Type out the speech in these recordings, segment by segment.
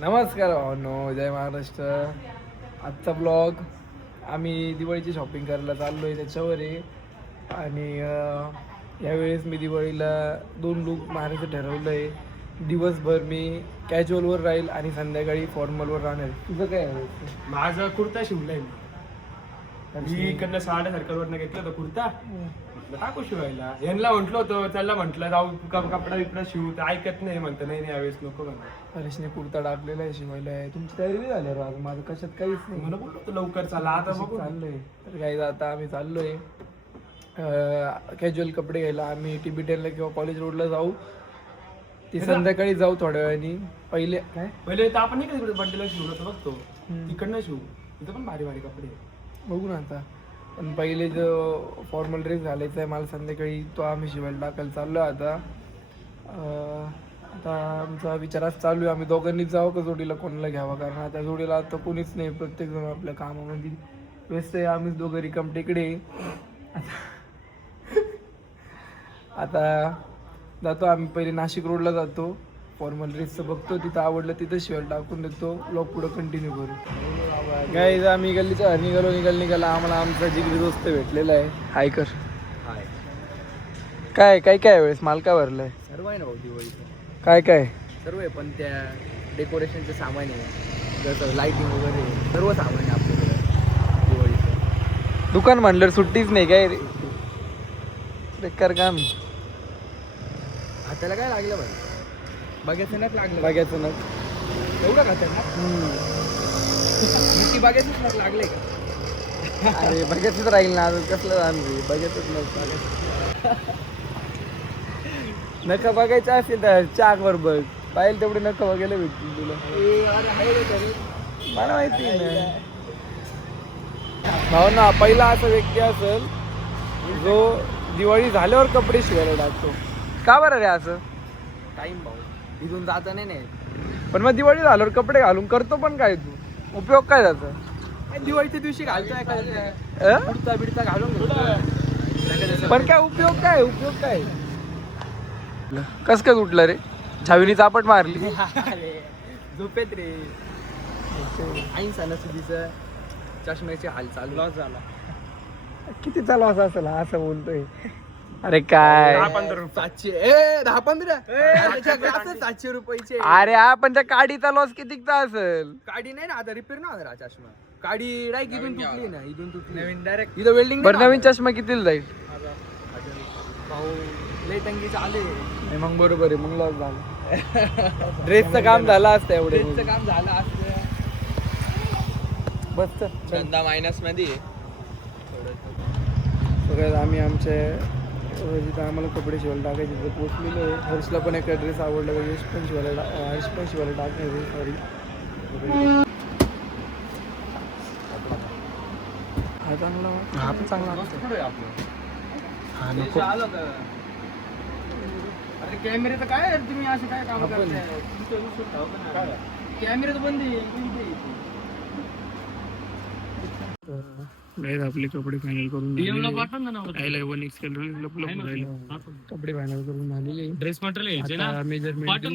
नमस्कार भावांनो, जय महाराष्ट्र. आजचा ब्लॉग आम्ही दिवाळीची शॉपिंग करायला चाललो आहे त्याच्यावर आहे. आणि यावेळेस मी दिवाळीला 2 लूक मारायचं ठरवलं आहे. दिवसभर मी कॅज्युअलवर राहील आणि संध्याकाळी फॉर्मलवर राहणार. तुझं काय आहे? माझा कुर्ता शिवलाय मी इकडनं 6 सर्कलवरनं घेतला होता कुर्ता. म्हटलं टाकू शिवायला. यांना म्हटलं होतं त्याला म्हटलं जाऊ कपडा बिपडा शिवू तर ऐकत नाही. म्हणतं नाही यावेळेस नको म्हणतो. हरीशने कुर्ता टाकलेला आहे शिवायला आहे. तुमची तयारी नाही झाली आज. माझं कशात काहीच नाही. मला बोललो होतं लवकर चला आता बघू. चाललोय तर काही आता आम्ही चाललोय कॅज्युअल कपडे घ्यायला. आम्ही टीबीटेनला किंवा कॉलेज रोडला जाऊ. ती संध्याकाळी जाऊ थोड्या वेळाने. पहिले तर आपण नाही का बड्डेला शिवलं होतं बघतो तिकडनं शिवू. तिथं पण भारी भारी कपडे बघू ना आता. पण पहिले जो फॉर्मल ड्रेस घालायचा आहे मला संध्याकाळी, तो आम्ही शिवायला टाकायला चाललो आता. आता आमचा विचार असं चालू आहे आम्ही दोघांनीच जावं का जोडीला कोणाला घ्यावा, कारण आता जोडीला आता कोणीच नाही. प्रत्येकजण आपल्या कामामध्ये व्यस्त आहे. आम्हीच दोघं रिकाम टेकडे. आता जातो आम्ही. पहिले नाशिक रोडला जातो, फॉर्मल ड्रेसचं बघतो, तिथं आवडलं तिथं शिवायला टाकून देतो. ब्लॉग पुढं कंटिन्यू करू. गाईज आम्ही गल्लीच्या निघाला आम्हाला आमचा जिगरी दोस्त भेटलेला आहे. हाय कर. काय काय काय वेळेस माल काय भरलाय? सर्व आहे ना भाऊ दिवाळीचं. काय काय सर्व आहे, पण त्या डेकोरेशनचं सामान आहे, जसं लाईटिंग वगैरे सर्व सामान आहे आपल्याकडे दिवाळीचं. दुकान म्हणलं सुट्टीच नाही काय रे. बेकार काम. हाताला काय लागलं भाई? बघायचं नाही लागलं. बघायचं ना. एवढं खातं ना नुसती बघायचंच नाही लागलंय का? अरे बघायचंच राहील ना. अजून कसलं राहणार बघायचंच नसतं. नका बघायचं असेल तर चाकवर बघ. पाहिजे तेवढे नका बघायला भेटतील तुला. मला माहिती ना भाऊ ना. पहिला असा व्यक्ती असेल जो दिवाळी झाल्यावर कपडे शिवायला टाकतो. का बरं रे असं? टाईम भाऊ इथून जाता नाही. पण मग दिवाळी झाल्यावर कपडे घालून करतो पण काय तू? उपयोग काय त्याचा? दिवाळीच्या दिवशी घालतोय कुर्ता बिडता घालून पण काय उपयोग काय? उपयोग काय? कस काय उठलं रे? छावीनी चापट मारली. झोपेत रे. आई सणासुदीचं चष्म्याचे हाल चालू लॉस झाला. किती चालू असेल असं बोलतोय? अरे काय 700 10-15 700 रुपयाचे. अरे हा पण त्या काडीचा लॉस कितीचा असेल? गाडी नाही ना आता रिपेअर ना होणार चष्मा. गाडी डायरेक्ट इथून तुटली ना, इथून तुटली नवीन डायरेक्ट इथं वेल्डिंग. बरं नवीन चष्मा कितीला जाईल? भाऊ लय टंगी आले. मग बरोबर आहे. मग लॉस झालं. ड्रेसचं काम झालं असतं एवढे. ड्रेसचं काम झालं असतं. बस धंदा मायनस मध्ये सगळ्यात आम्ही आमच्या जिथं आम्हाला कपडे शिवायला टाकायचे तिथं पोचलेलो आहे. हर्षला पण एका ड्रेस आवडला का हर्ष पण शिवायला टाकणार आहे. सॉरी हा चांगला. हा पण चांगला. हा नको. अरे कॅमेऱ्याचं काय तुम्ही असे काय काम करताय? कॅमेराचं बंद आपले कपडे फायनल करून कपडे फायनल करून झालेले. ड्रेस मटेरियल मेजरमेंट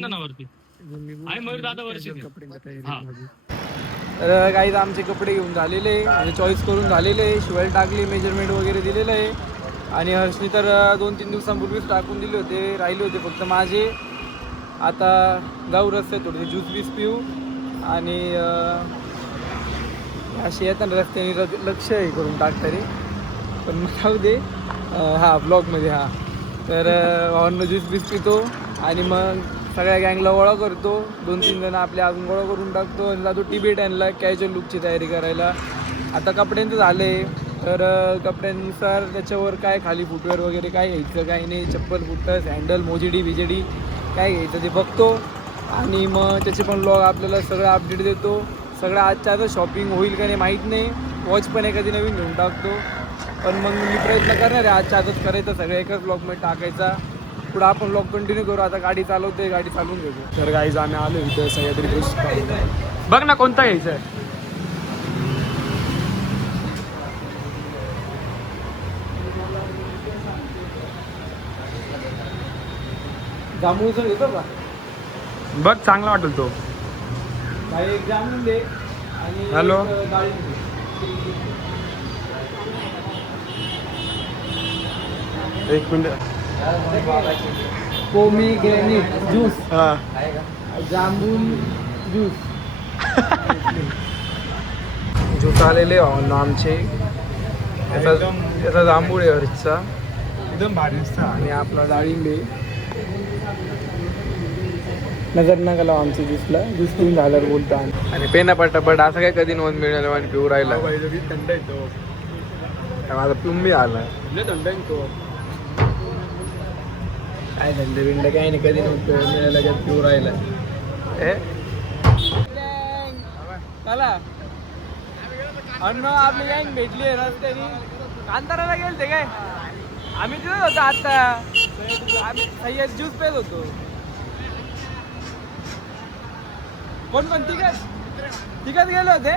तर काही आमचे कपडे घेऊन झालेले म्हणजे चॉईस करून झालेले. शिवायला टाकली, मेजरमेंट वगैरे दिलेलं आहे. आणि हर्षनी तर 2-3 दिवसांपूर्वीच टाकून दिले होते. राहिले होते फक्त माझे. आता जाऊ रस्त्यात थोडेसे ज्यूस बीस पिऊ आणि असे येताना रस्त्याने लक्ष हे करून टाकता रे. पण मग जाऊ दे. हा ब्लॉगमध्ये हा तर भावांना ज्यूस बीस पितो आणि मग सगळ्या गँगला गोळा करतो. 2-3 जण आपले अजून गोळा करून टाकतो आणि जातो टिबेटनला कॅज्युअल लुकची तयारी करायला. आता कपड्यांचं झालं आहे तर कपड्यांनुसार त्याच्यावर काय खाली फुटवेअर वगैरे काय घ्यायचं काय नाही, चप्पल फुटं सँडल मोजेडी बिजेडी काय घ्यायचं ते बघतो. आणि मग त्याचे पण ब्लॉग आपल्याला सगळं अपडेट देतो. सगळं आजच्या आता शॉपिंग होईल का नाही माहीत नाही. वॉच पण एखादी नवीन घेऊन टाकतो. पण मग मी प्रयत्न करणार आहे आजच्या आजच करायचं सगळं एकाच ब्लॉगमध्ये टाकायचा. पुढं आपण ब्लॉग कंटिन्यू करू. आता गाडी चालवतोय, गाडी चालवून घेतो. तर गाईज आम्ही आलो इथं सह्याद्री ड्रेस. बघ ना कोणता घ्यायचा आहे. जांभूळचा घेतो का? बघ चांगला वाटेल तो. भाई एक जामून दे आणि हॅलो. एक डाळिंब दे. एक मिनिट. पोमीग्रेनेट ज्यूस, हा जांबून ज्यूस. ज्यूस आलेले आमचे. याचा जांभूळ आहे हर्षचा एकदम भारी दिसतं. आणि आपला डाळिंब आहे. नजर नका लावा आमच्या ज्यूसला. ज्यूस पिऊन झाल्यावर बोलता. आणि पेना पटापट असं काय कधी नोंद मिळालं आणि पिऊ राहिला. थंड येतो. माझा पिऊन बी आला. थंड येतो. काय धंदे बिंड काय नाही. कधी नव्हतं मिळालं का पिऊ राहिला. चला अन्न आपली गँग भेटली आहे रस्त्याने. कांताराला गेलते काय आम्ही तिथं होतो आता. आम्ही सह्याद ज्यूस पेत होतो. कोण कोण तिघच गेले होते.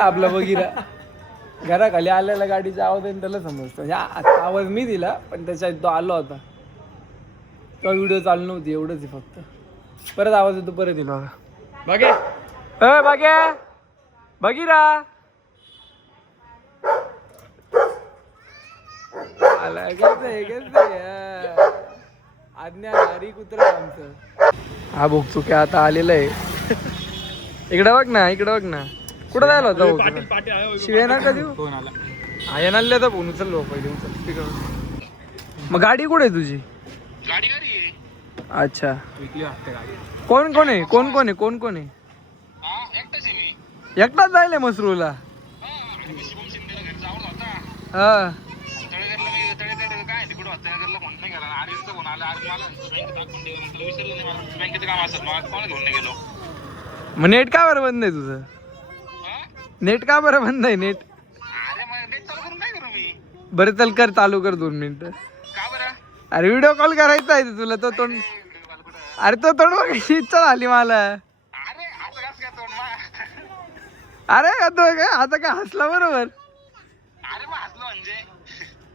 आपला बघिरा घराखाली आलेला गाडीचा आवाज आहे त्याला समजतो. म्हणजे आता आवाज मी दिला पण त्याच्यात तो आला होता. तो व्हिडिओ चालू नव्हती एवढंच आहे फक्त. परत आवाज येतो परत येईल बघा. बघे बघ्या बघिरा आला. आज्ञा हरी कुत्रा आमचं. हा भोग चुक्या आता आलेला आहे. इकडे बघ ना, इकडे बघ ना. कुठं जायला होता शिवाय ना का देऊ. हा येणार तर फोन उचल पहिले उचल. मग गाडी कुठे आहे तुझी. अच्छा कोण कोण आहे एकटाच जायला मसरूला. हा मग नेट का बरं बंद आहे तुझं. नेट का बरं बंद आहे. नेट बरं चल कर चालू कर 2 मिनिटं. अरे व्हिडिओ कॉल करायचा आहे तुला. तो तोंड अरे तो तोंड बघायची इच्छा झाली मला. अरे आता काय हसला बरोबर.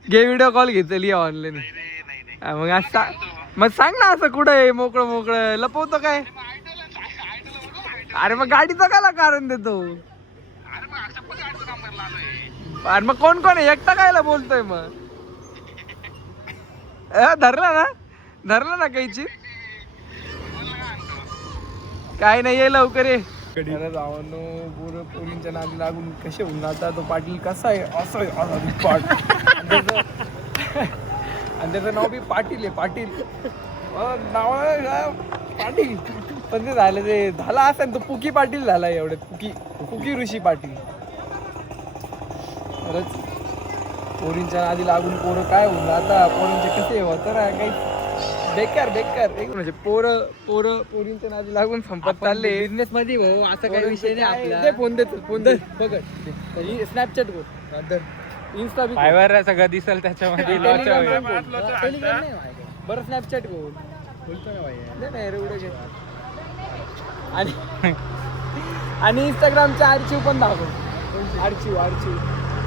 घे व्हिडिओ कॉल घेतली ऑनलाईन. मग सांग ना असं कुठं आहे मोकळं लपवतो काय. अरे मग गाडीचं कायला कारण देतो. अरे मग कोण कोण आहे एकटा कायला बोलतोय मग. धरला ना काहीची. काय नाही ये लवकर ये. जावानो पोरं पोरींच्या नादी लागून कसे होऊन आता. तो पाटील कसा आहे असं आणि त्याचं नाव बी पाटील आहे. पाटील नाव पाटील पण ते झाला असं तो पुकी पाटील झाला एवढ्यात. पुकी ऋषी पाटील. खरंच पोरींच्या नादी लागून पोरं काय होऊन आता. पोरींचे कसे होतं ना काही बेकार एक म्हणजे पोरींच्या नादी लागून संपत चालले. बिझनेस मध्ये भाऊ असं काही विषय नाही आपला. ते फोन दे बघ. स्नॅपचॅट वर इन्स्टा बी फायबर सगळं दिसल त्याच्यामध्ये. बरं स्नॅपचॅट बोल नाही एवढं घे. आणि इंस्टाग्रामचे आर्चिव पण दाखव. आर्चिव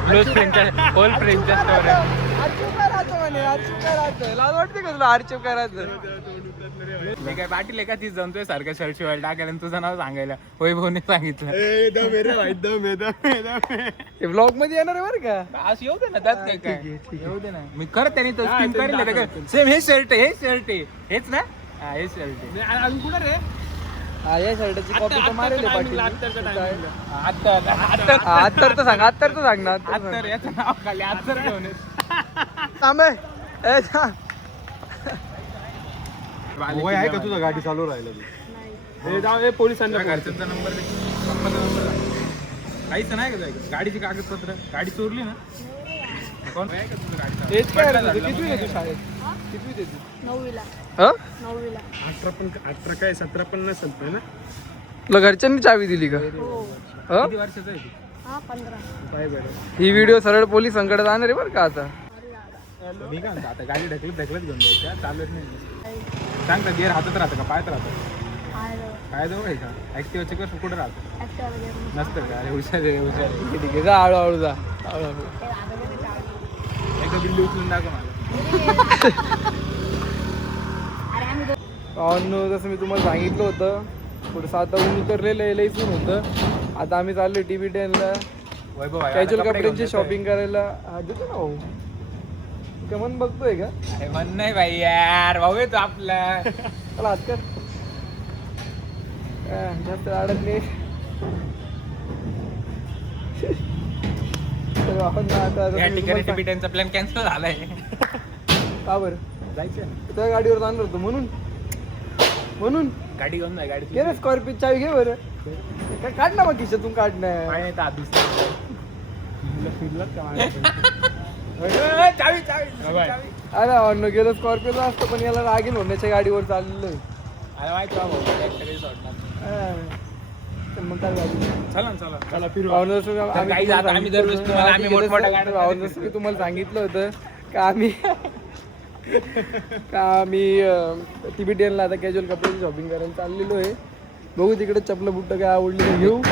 क्लोज फ्रेंडच्या होल फ्रेंडच्या स्टोरी. आर्चिव काय राहतं म्हणे. आर्चिव काय राहतं. लाज वाटते का तुला आर्चिव काय राहतं. मी काय पाटील एका तीच जमतोय सारखं शर्ट शिवायला टाकायला आणि तुझं नाव सांगायला वैभवने सांगितलं. ते ब्लॉग मध्ये येणार आहे बरं का. असं येऊ दे ना त्यात काय येऊ दे ना. मी करत त्याने तो स्कीम करेल सेम. हे शर्ट आहे हेच ना. हा हे शर्ट आहे. अजून कुठं रे. हा या शर्टाची कॉपी तर मारेल पाटील. आता आत्तर सांग ना. आत्तर याचं नाव खाली आत्तर घेऊन थांबे आहे का तुझा गाडी चालू राहिला. पोलिसांना घरच्यांचा नंबर नंबर काहीच नाही का गाडीची कागदपत्र. गाडी चोरली ना. कोण आहे का तुझं गाडी. एज काय राहतं. किती येते शाळेत. किती देते 9वीला. 18 काय 17 पण नसेल ना. तुला घरच्यांनी चावी दिली का. हो. किती वर्षाचं आहे ते? हा 15. ही व्हिडिओ सरळ पोलिसांकडे जाणार आहे बरं का आता. मी काय म्हणतो आता गाडी ढकलत घेऊन जायच्या. चालत नाही सांग का. गिअर हातात राहतं का पायात राहतं. काय जवळ आहे का. ऍक्टिव्हाचे कसं कुठं राहतं नसतं का. अरे हुशार ठीक आहे जा हळूहळू जा. एकदा बिल्ली उचलून दाखव मला. भावांनो जसं मी तुम्हाला सांगितलं होतं थोडंसं आता ऊन उतरलेलं आहे लईच ऊन होतं. आता आम्ही चाललो TB10ला वैभव आहे, कॅज्युअल आता कपडे कपड्यांची घेऊन शॉपिंग करायला. हा देतो ना भाऊ. का मन बघतोय का? अरे मन नाही भाई यार, भाऊ येतो आपला. चला हात कर. जास्त अडत नाही. तर भावांनो आता या जसं मी ठिकाणी तुम्हाला TB10चा प्लॅन कॅन्सल झालाय. का बरं जायचं त्या गाडीवर जाणार होतो म्हणून गाडी घेऊन नाही, गाडी घे ना स्कॉर्पिओ चावी घे बरं. काय काढ ना मग खिशातून काढ ना. काय नाही तर आधीच फिरलात का चावी चावी अरे अन्न गेलो स्कॉर्पिओला असतं पण याला रागीन होण्याच्या गाडीवर चाललेलं आहे. अरे माहिती आहे भाऊ, मग काय गाडी चला चला चला फिरू. आम्ही दरवेळेस तुम्हाला आम्ही मोठमोठ्या गाड्या जसं मी तुम्हाला सांगितलं होतं का आम्ही TB10ला आता कॅज्युअल कपड्याची शॉपिंग करायला चाललेलो आहे. बघू तिकडे चपलं बुट्ट काय आवडली तर घेऊ.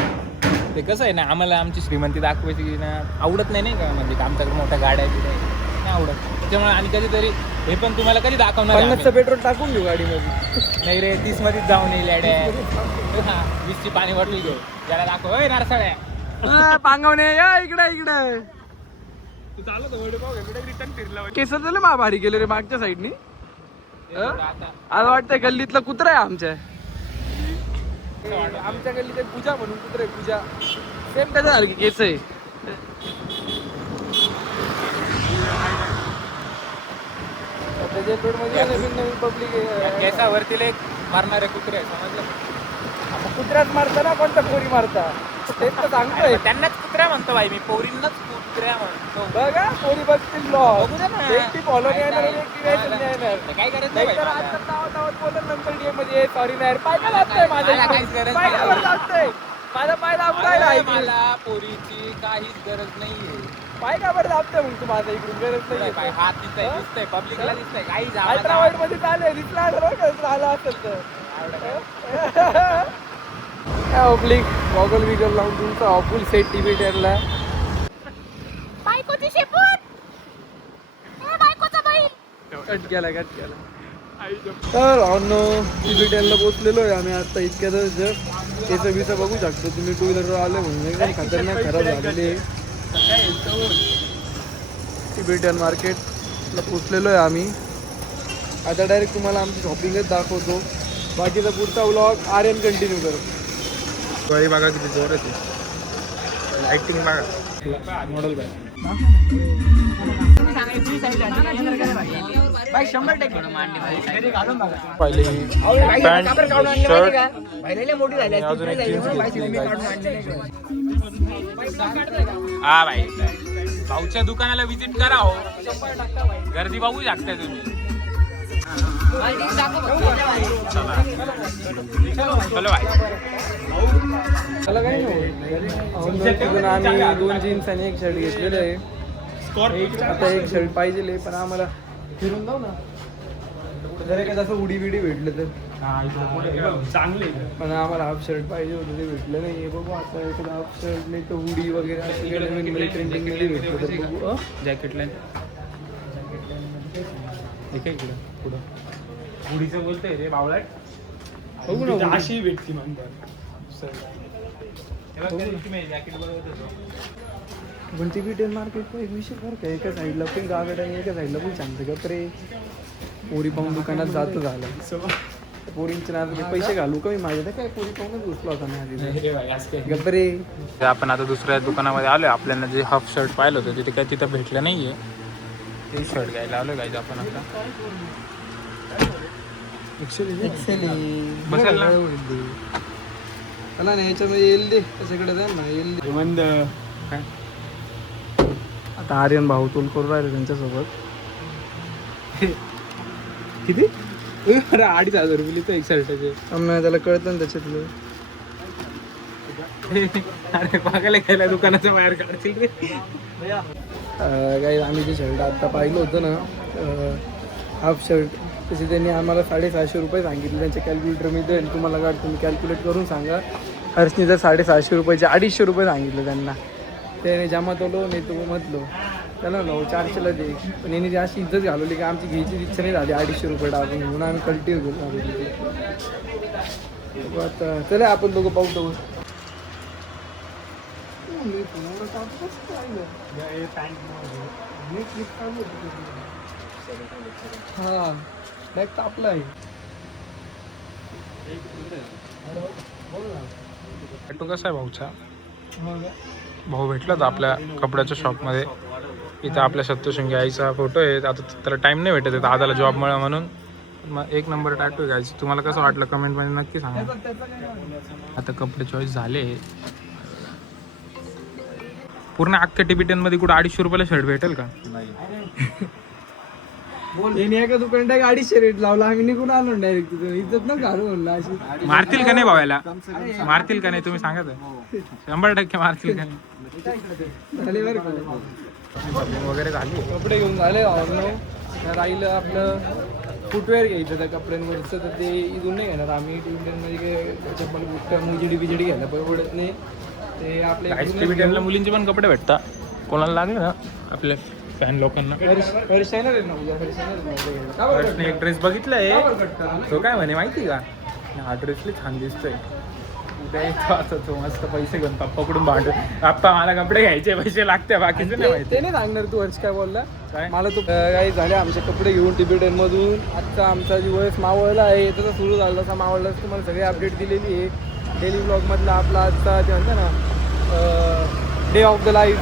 ते कसं आहे ना, आम्हाला आमची श्रीमंती दाखवायची की ना आवडत नाही का, म्हणजे आमच्याकडे मोठ्या गाड्या आहेत नाही आवडत. त्याच्यामुळे आणि कधीतरी हे पण तुम्हाला कधी दाखवणार आहे 50चं पेट्रोल टाकून घेऊ गाडीमध्ये. नाही रे, 30 मध्येच जाऊन येईल ॲड्या. 20ची पाणी बॉटल घेऊ, ज्याला दाखव नारसाळ्या पांगवणे या इकडे तू चालू तर वडेपाव घेतलं रिटर्न फिरला केस झालं मा भारी गेले रे मागच्या साईडनी. आज वाटतंय गल्लीतला कुत्रा आहे आमच्या गल्लीत एक पूजा म्हणून कुत्रा आहे पूजा. सेम त्याच्या सारखी केस आहे. त्याच्या रोडमध्ये नवीन पब्लिक केसावरती एक मारणारे कुत्रे आहे, समजलं. कुत्र्यात मारता ना कोणता पोरी मारता तेच तर सांगतोय. त्यांनाच कुत्र्या म्हणतो भाई मी, पोरींनाच कुत्र्या म्हणतो. बघा पोरी बघतील ब्लॉग. बघू दे ना. एकटी फॉलो नाही येणार एकटी नाही येणार. काय करायचं नाही भाई तर मला? आता नावात बोलत नंतर DM मध्ये सॉरी नाही पाय का लागतंय माझ्या मला काहीच गरज पाय नाही. का बरं लागतंय माझा पाय दाबून राहिला अरे इकडून. मला पोरीची काहीच गरज नाहीये. पाय का बरं दाबतोय मग तू माझा इकडून गरज नाही पाय हात दिसतंय पब्लिकला दिसतंय काही अल्ट्रा वाईट मध्ये चालेल दिसला आलं असेल तर पब्लिक गॉगल बिगल लावून तुमचा ऑफुल सेट TB10ला. बायकोची शेपूट ए बायकोचा बैल कट केला तर ऑनो TB10ला पोहोचलेलो आहे आम्ही आता इतक्यातच. केसं बिसं बघू शकतो तुम्ही, 2 व्हीलरवर आले म्हणून एकदम खतरनाक खराब झालेली. TB10 मार्केटला पोहोचलेलो आहे आम्ही आता. डायरेक्ट तुम्हाला आमची शॉपिंगच दाखवतो, बाकीचा पुढचा व्लॉग आर्यन कंटिन्यू करतो. गळी बघा किती जोर आहे, ऍक्टिंग बघा. मॉडेल हा भाई, भाऊच्या दुकानाला विजिट करा हो, गर्दी बघू शकता तुम्ही. चलो भाई. त्याला काही नाही. आम्ही 2 जीन्स आणि 1 शर्ट घेतलेलं आहे. आता 1 शर्ट पाहिजे पण आम्हाला फिरून जाऊ ना जर का जसं उडी बिडी भेटलं तर. चांगले पण आम्हाला हाफ शर्ट पाहिजे होतं ते भेटलं नाही. बघू आता एखादा हाफ शर्ट नाही तर हुडी वगैरे असं काही नवीन मध्ये ट्रेंडिंग मध्ये भेटलं तर बघू. जॅकेटला इकडं पुढं उडीचं बोलतोय रे बावळाट. बघू ना हुडी. अशी भेटती म्हणतात. जॅकेट बरोबर पण TB10 मार्केट एक विषय बरं का, एका साईडला पण गागड आणि एका साईडला पण शांत गप्रे. पोरी पाहून दुकानात जात झालं. पोरींच्या नादात पैसे घालू कमी माझ्या तर काय पोरी पाहूनच घुसला होता ना गप्रे. आपण आता दुसऱ्या दुकानामध्ये आलो. आपल्याला जे हाफ शर्ट पाहिलं होतं तिथे काय तिथं भेटलं नाहीये. ते शर्ट घ्यायला आलो गाईज आपण आता. बसेल ना? चला ना याच्यामध्ये येईल दे त्याच्याकडे जा ना येईल दे. मंद आता आर्यन भाऊ तोल करून राहिले त्यांच्यासोबत. किती? अरे 2,500 रुपये लिहितो एक शर्टाचे. त्याला कळतं ना त्याच्यातलं. अरे पागायला गेला दुकानाच्या बाहेर काढतील रे. काही आम्ही जे शर्ट आता पाहिलं होतं ना हाफ शर्ट तसे त्यांनी आम्हाला 750 रुपये सांगितले. त्यांच्या कॅल्क्युलेटर मी देईल तुम्हाला काढ, तुम्ही कॅल्क्युलेट करून सांगा. हर्षनी जर 750 रुपयाचे 250 रुपये सांगितले त्यांना. त्याने जमा तोलो नाही तो म्हटलो त्याला 400ला दे. पण यांनी ती अशी इज्जत घालवली की आमची घ्यायची इच्छा नाही झाली 250 रुपये टाकून म्हणून आम्ही कल्टिव्ह गेलो. आता चला आपण दोघं पाहू तो. हा बॅग तापला आहे. ऑटो कसा आहे भाऊचा? भाऊ भेटला होता आपल्या कपड्याच्या शॉपमध्ये. इथं आपल्या सप्तशृंगी आईचा फोटो आहे. आता त्याला टाईम नाही भेटत आहे दादाला जॉबमुळे म्हणून. मग 1 नंबर टॅटू आहे गायची. तुम्हाला कसं वाटलं कमेंटमध्ये नक्की सांगा. आता कपडे चॉईस झाले. पूर्ण अख्ख्या टिबिटनमध्ये कुठं 250 रुपयाला शर्ट भेटेल का? यांनी एका दुकानात 250 रेट लावला. आम्ही निघून आलो डायरेक्ट. तिथं इज्जत न घालू म्हणलं अशी. मारतील का नाही भावायला? मारतील का नाही तुम्ही सांगा तर. 100% मारतील का नाही? झाले बरं का? शॉपिंग वगैरे झाली. कपडे घेऊन झाले भावांनो. राहिलं आपलं फुटवेअर घ्यायचं त्या कपड्यांवरचं. तर ते इथून नाही घेणार आम्ही. टिबिटनमध्ये काही चप्पल बुट्ट मुजिडी बिजिडी घ्यायला परवडत नाही. ते आपल्या टिबिटनला मुलींचे पण कपडे भेटतात. कोणाला लागले ना आपल्या फॅन लोकांना. हर्षने एक ड्रेस बघितलाय. तो काय म्हणे माहिती का? हा ड्रेस लई छान दिसतोय. उद्या येतो आता तो मस्त पैसे घेऊन पप्पाकडून भांडून. पप्पा मला कपडे घ्यायचे पैसे लागते बाकीचे नाही माहिती. ते नाही सांगणार तू हर्ष काय बोलला. काय? मला तो काही झाले आमचे कपडे घेऊन टिबिटन मधून. आजचा आमचा दिवस मावळला आहे. तसा सुरू झाला तसा मावळला. तुम्हाला सगळी अपडेट दिलेली आहे. डेली ब्लॉग मधला आपला आजचा ते म्हणतं ना डे ऑफ द लाईफ.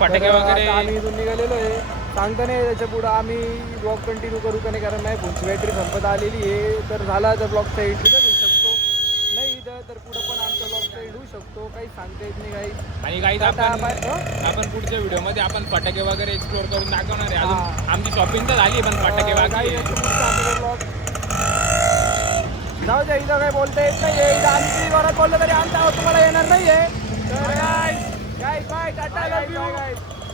फटाके वगैरे आम्ही इथून निघालेलो आहे. सांगता नाही त्याच्या पुढं आम्ही ब्लॉग कंटिन्यू करू का नाही. कारण नाही फोनची बॅटरी संपत आलेली आहे. तर झाला तर ब्लॉगचा एंड तिथं होऊ शकतो. नाही तर पुढं पण आमचा ब्लॉगचा एंड होऊ शकतो. काही सांगता येत नाही काही. आणि काही आपण पुढच्या व्हिडिओमध्ये आपण फटाके वगैरे एक्सप्लोर करून दाखवणार आहे. अजून आमची शॉपिंग तर झाली पण फटाके वगैरे ब्लॉग जाऊ द्या. इथं काही बोलता येत नाही. इथं आम्ही जोरात बोललो तरी आमचा आवाज तुम्हाला येणार नाहीये. तर बाय टाटा लव्ह यू.